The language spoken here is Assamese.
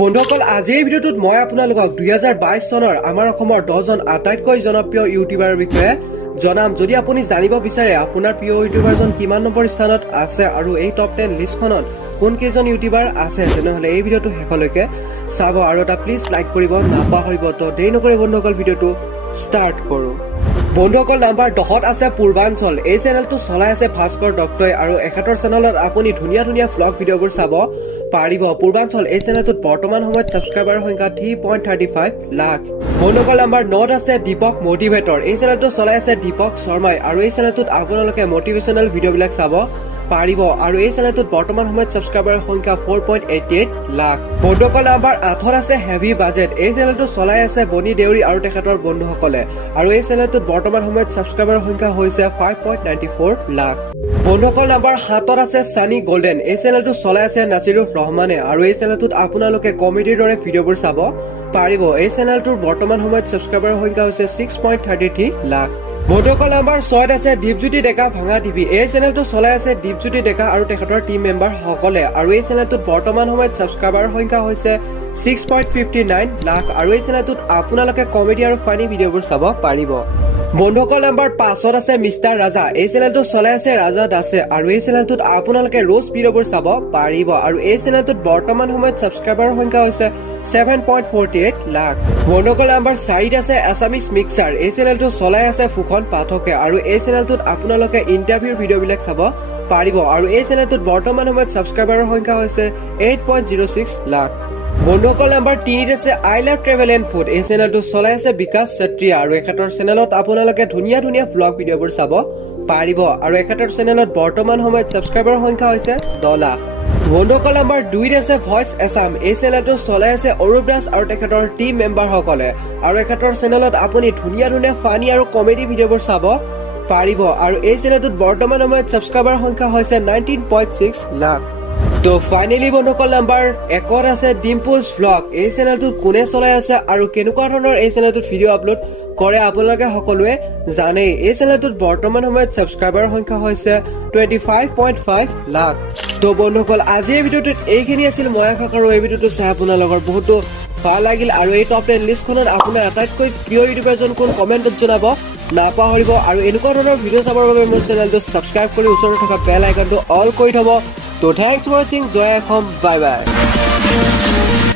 বন্ধুসকল আজিৰ ভিডিঅ'টোত মই আপোনালোকক 2022 চনৰ আমাৰ অসমৰ 10 জন আটাইতকৈ জনপ্ৰিয় ইউটিউবাৰৰ বিষয়ে জনাম। যদি আপুনি জানিব বিচাৰে আপোনাৰ প্ৰিয় ইউটিউবাৰজন কিমান নম্বৰ স্থানত আছে আৰু এই টপ 10 লিষ্টখনত কোন কেইজন ইউটিউবাৰ আছে তেনেহলে এই ভিডিঅ'টো শেষলৈকে চাব আৰু এটা প্লিজ লাইক কৰিব নাপাহৰিব। তো দেৰি নকৰি বন্ধুসকল ভিডিঅ'টো ষ্টাৰ্ট কৰো। বন্ধুসকল নাম্বাৰ 10ত আছে পূৰ্বাঞ্চল। এই চেনেলটো চলাই আছে ভাস্কৰ দত্তই আৰু এখেতৰ চেনেলত আপুনি ধুনীয়া ভ্লগ ভিডিঅ'বোৰ চাব পাৰিব। পূৰ্বাঞ্চল এই চেনেলটোত বৰ্তমান সময়ত ছাবস্ক্ৰাইবাৰৰ সংখ্যা 3.35 লাখ। বন্ধুসকল নাম্বাৰ 9ত আছে দীপক মটিভেটৰ। এই চেনেলটো চলাই আছে দীপক শৰ্মাই আৰু এই চেনেলটোত আপোনালোকে মটিভেশ্যনেল ভিডিঅ'বিলাক চাব পাৰিব আৰু এই চেনেলটোত বৰ্তমান সময়ত ছাবস্ক্ৰাইবাৰৰ সংখ্যা 4.88 লাখ। বন্ধুসকল নাম্বাৰ 8ত আছে হেভি বাজেট। এই চেনেলটো চলাই আছে বনি দেউৰী আৰু তেখেতৰ বন্ধুসকলে আৰু এই চেনেলটোত বৰ্তমান সময়ত ছাবস্ক্ৰাইবাৰৰ সংখ্যা হৈছে 5.94 লাখ। বন্ধুসকল নাম্বাৰ 7ত আছে সানি গোল্ডেন। এই চেনেলটো চলাই আছে নাছিৰুৰ ৰহমানে আৰু এই চেনেলটোত আপোনালোকে কমেডিৰ দৰে ভিডিঅ'বোৰ চাব পাৰিব। এই চেনেলটোৰ বৰ্তমান সময়ত ছাবস্ক্ৰাইবাৰৰ সংখ্যা হৈছে 6.33 লাখ। বন্ধুসকল নাম্বাৰ 6ত আছে দীপজ্যোতি ডেকা ভাঙা টিভি। এই চেনেলটো চলাই আছে দীপজ্যোতি ডেকা আৰু তেখেতৰ টিম মেম্বাৰ সকলে আৰু এই চেনেলটোত বৰ্তমান সময়ত ছাবস্ক্ৰাইবাৰৰ সংখ্যা হৈছে 6.59 লাখ আৰু এই চেনেলটোত আপোনালোকে কমেডি আৰু ফানি ভিডিঅ'বোৰ চাব পাৰিব। বন্ধুসকল নাম্বাৰ 5ত আছে মিষ্টাৰ ৰাজা। এই চেনেলটো চলাই আছে ৰাজা দাসে আৰু এই চেনেলটোত আপোনালোকে ৰোজ ভিডিঅ'বোৰ চাব পাৰিব আৰু এই চেনেলটোত বৰ্তমান সময়ত ছাবস্ক্ৰাইবাৰৰ সংখ্যা হৈছে 7.48 লাখ। বন্ধুসকল নাম্বাৰ 4ত আছে আছামিজ মিক্সাৰ। এই চেনেলটো চলাই আছে ফুকন পাঠকে আৰু এই চেনেলটোত আপোনালোকে ইণ্টাৰভিউৰ ভিডিঅ'বিলাক চাব পাৰিব আৰু এই চেনেলটোত বৰ্তমান সময়ত ছাবস্ক্ৰাইবাৰৰ সংখ্যা হৈছে 8.06 লাখ। বন্ধুসকল নাম্বাৰ 3ত আছে I love travel and food. এই চেনেলটো চলাই আছে বিকাশ ছেত্ৰীয়া আৰু এখেতৰ চেনেলত আপোনালোকে ধুনীয়া ভ্লগ ভিডিঅ'বোৰ চাব পাৰিব আৰু এখেতৰ চেনেলত বৰ্তমান সময়ত ছাবস্ক্ৰাইবাৰৰ সংখ্যা হৈছে 10 লাখ। বন্ধুসকল নাম্বাৰ 2ত আছে ভইচ এছাম। এই চেনেলটো চলাই আছে অৰূপ দাস আৰু তেখেতৰ টিম মেম্বাৰ সকলে আৰু এখেতৰ চেনেলত আপুনি ধুনীয়া ফানি আৰু কমেডি ভিডিঅ'বোৰ চাব পাৰিব আৰু এই চেনেলটোত বৰ্তমান সময়ত ছাবস্ক্ৰাইবাৰৰ সংখ্যা হৈছে 19.6 লাখ। তো ফাইনেলি বন্ধুসকল নাম্বাৰ 1ত আছে ডিম্পুলছ ভ্লগ। এই চেনেলটো কোনে চলাই আছে আৰু কেনেকুৱা ধৰণৰ এই চেনেলটোত ভিডিঅ' আপলোড কৰে আপোনালোকে সকলোৱে জানেই। এই চেনেলটোত বৰ্তমান সময়ত ছাবস্ক্ৰাইবাৰৰ সংখ্যা হৈছে 25.5 লাখ। তো বন্ধুসকল আজিৰ ভিডিঅ'টোত এইখিনি আছিল। মই আশা কৰোঁ এই ভিডিঅ'টো চাই আপোনালোকৰ বহুতো ভাল লাগিল আৰু এই টপ 10 লিষ্টখনত আপোনাৰ আটাইতকৈ প্ৰিয় ইউটিউবাৰজন কোন কমেণ্টত জনাব নাপাহৰিব আৰু এনেকুৱা ধৰণৰ ভিডিঅ' চাবৰ বাবে মোৰ চেনেলটো ছাবস্ক্ৰাইব কৰি ওচৰত থকা বেল আইকনটো অল কৰি থ'ব। তো থ্যাংকস ফৰ ৱাচিং। জয় অসম, বাই বাই।